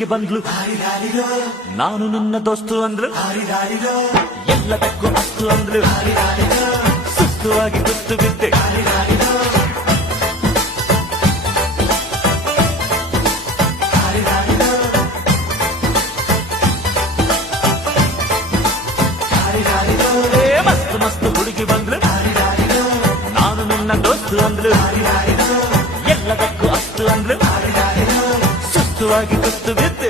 ಹುಡುಗಿ ಬಂದ್ಲು, ನಾನು ನನ್ನ ದೋಸ್ತು ಅಂದ್ರು, ಎಲ್ಲದಕ್ಕೂ ಅಸ್ತು ಅಂದ್ರು, ಸುಸ್ತುವಾಗಿ ಕುತ್ತು ಬಿದ್ದೆ. ಮಸ್ತು ಮಸ್ತು ಹುಡುಗಿ ಬಂದ್ಲು, ನಾನು ನನ್ನ ದೋಸ್ತು ಅಂದ್ರು, ಎಲ್ಲದಕ್ಕೂ ಅಸ್ತು ಅಂದ್ರು, ಸುಸ್ತುವಾಗಿ ಕುತ್ತು ಬಿದ್ದೆ.